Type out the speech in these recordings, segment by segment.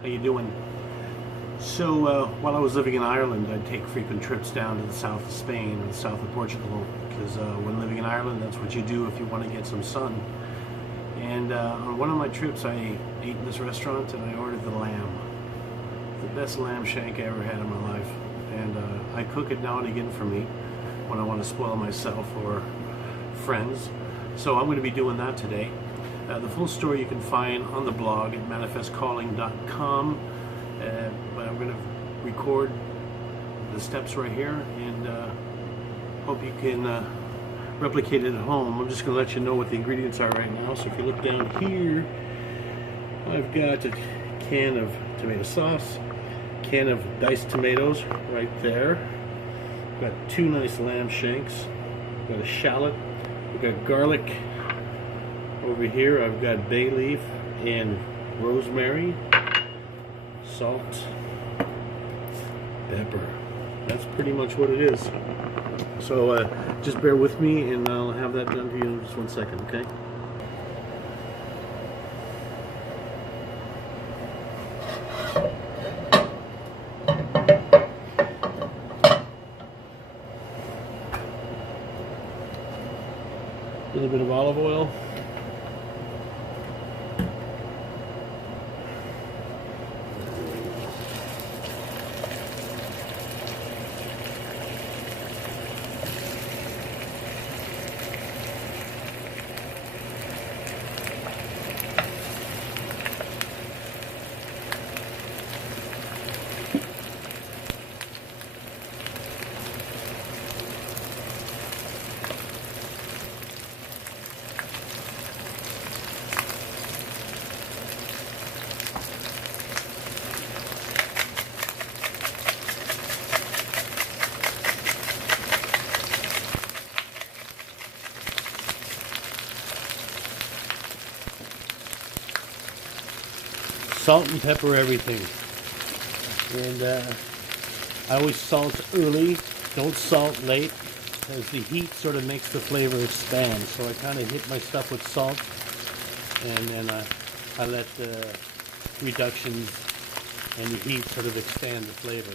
How you doing? So while I was living in Ireland, I'd take frequent trips down to the south of Spain and the south of Portugal, because when living in Ireland, that's what you do if you want to get some sun. And on one of my trips, I ate in this restaurant and I ordered the lamb. The best lamb shank I ever had in my life. And I cook it now and again for me when I want to spoil myself or friends. So I'm going to be doing that today. The full story you can find on the blog at manifestcalling.com. But I'm going to record the steps right here and hope you can replicate it at home. I'm just going to let you know what the ingredients are right now. So if you look down here, I've got a can of tomato sauce, can of diced tomatoes right there. I've got 2 nice lamb shanks. I've got a shallot. We've got garlic. Over here I've got bay leaf and rosemary, salt, pepper. That's pretty much what it is. So just bear with me and I'll have that done for you in just 1 second, okay? A little bit of olive oil. Salt and pepper everything. And I always salt early, don't salt late, as the heat sort of makes the flavor expand. So I kind of hit my stuff with salt, and then I let the reductions and the heat sort of expand the flavor.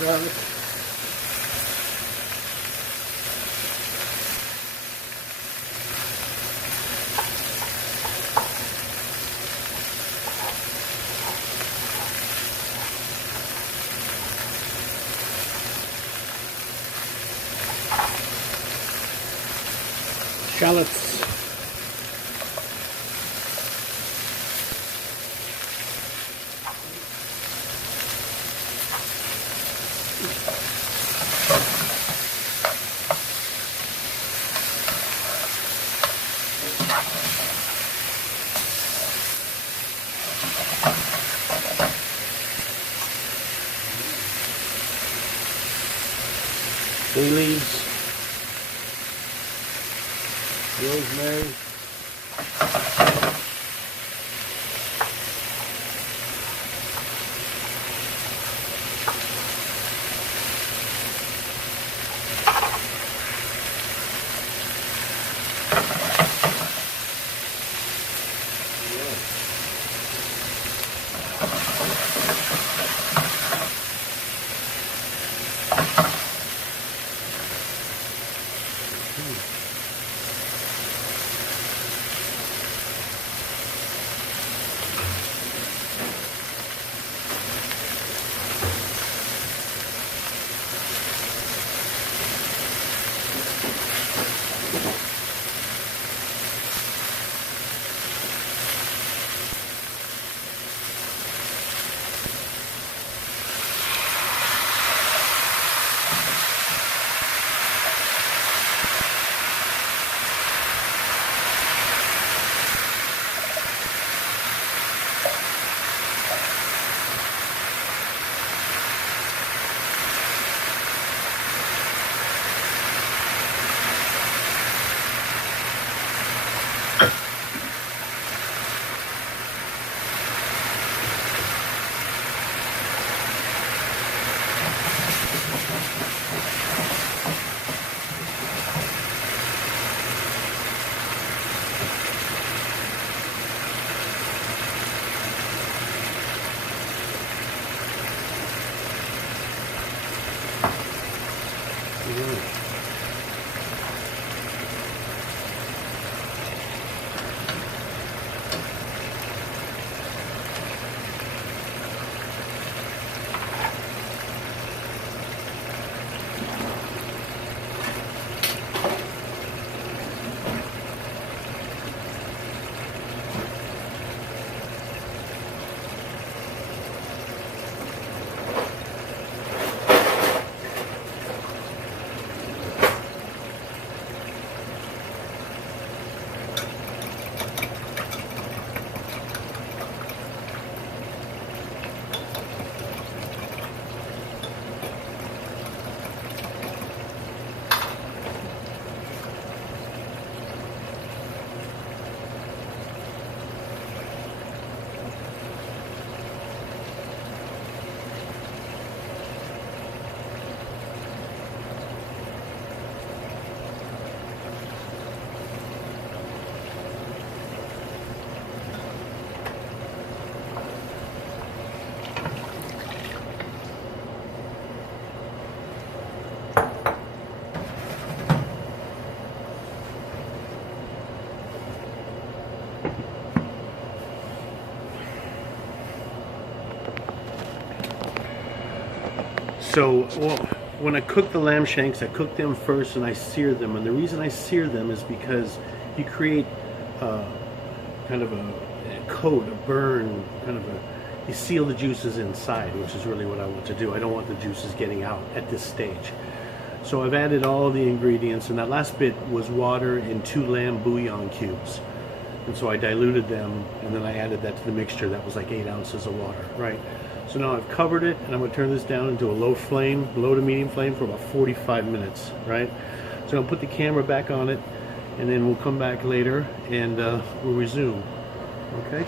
garlic. Shallots. Bay leaves, rosemary, So when I cook the lamb shanks, I cook them first and I sear them. And the reason I sear them is because you create kind of a coat, a burn, you seal the juices inside, which is really what I want to do. I don't want the juices getting out at this stage. So I've added all the ingredients, and that last bit was water and 2 lamb bouillon cubes. And so I diluted them, and then I added that to the mixture. That was like 8 ounces of water, right? So now I've covered it, and I'm going to turn this down into a low to medium flame for about 45 minutes, right? So I'll put the camera back on it, and then we'll come back later, and we'll resume, okay?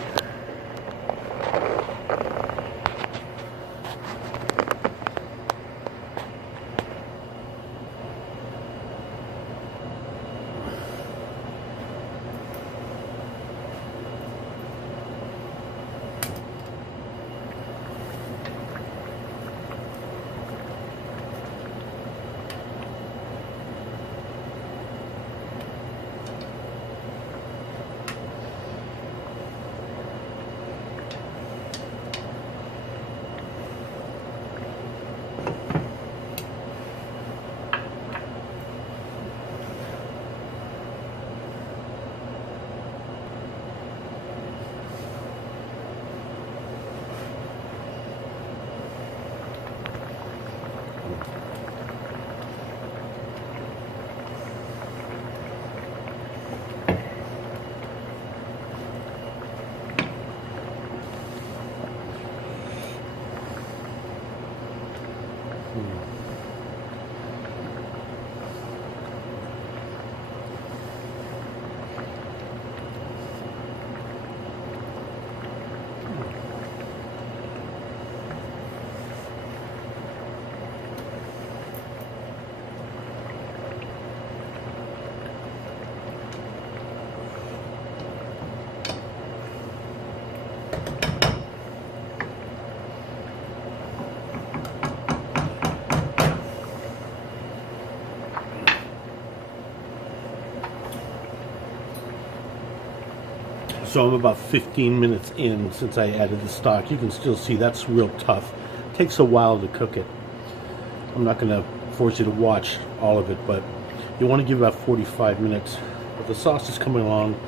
So I'm about 15 minutes in since I added the stock. You can still see that's real tough. It takes a while to cook it. I'm not going to force you to watch all of it, but you want to give about 45 minutes. But the sauce is coming along.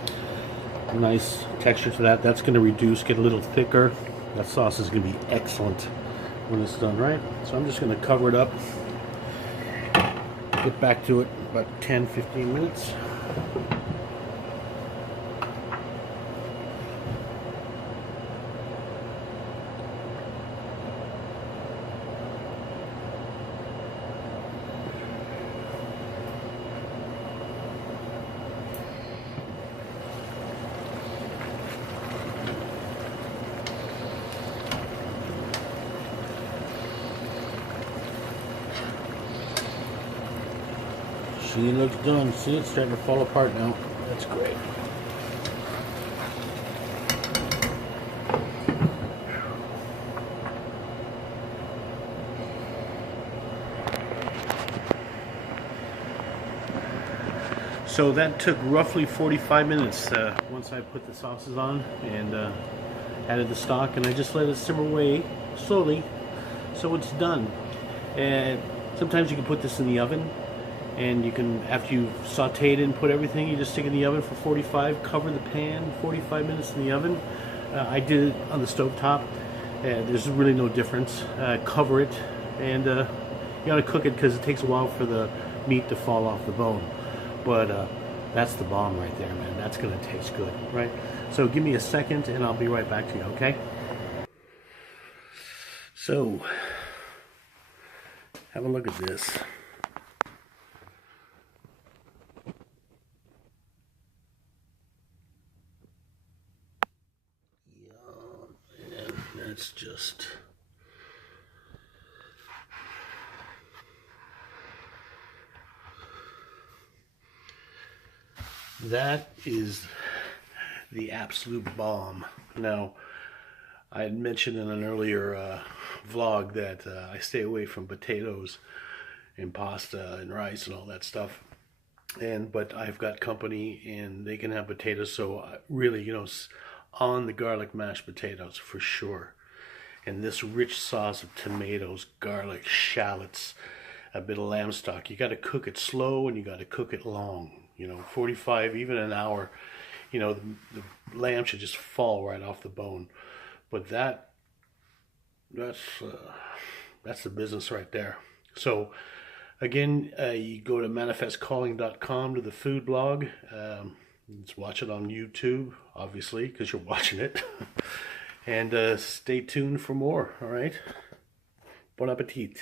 Nice texture to that. That's going to reduce, get a little thicker. That sauce is going to be excellent when it's done, right? So I'm just going to cover it up. Get back to it about 10-15 minutes. She looks done. See, it's starting to fall apart now. That's great. So that took roughly 45 minutes once I put the sauces on and added the stock, and I just let it simmer away slowly so it's done. And sometimes you can put this in the oven, and you can, after you've sauteed it and put everything, you just stick it in the oven for 45, cover the pan, 45 minutes in the oven. I did it on the stove top. There's really no difference. Cover it, and you gotta cook it because it takes a while for the meat to fall off the bone. But that's the bomb right there, man. That's gonna taste good, right? So give me a second and I'll be right back to you, okay? So, have a look at this. Yum, man, that's just... That is the absolute bomb. Now, I had mentioned in an earlier vlog that I stay away from potatoes and pasta and rice and all that stuff. But I've got company and they can have potatoes, so really, you know, on the garlic mashed potatoes for sure. And this rich sauce of tomatoes, garlic, shallots, a bit of lamb stock. You got to cook it slow and you got to cook it long. You know, 45, even an hour. You know, the lamb should just fall right off the bone. But that's the business right there. So again, you go to manifestcalling.com to the food blog. Let's watch it on YouTube, obviously, because you're watching it. And stay tuned for more. All right. Bon appetit.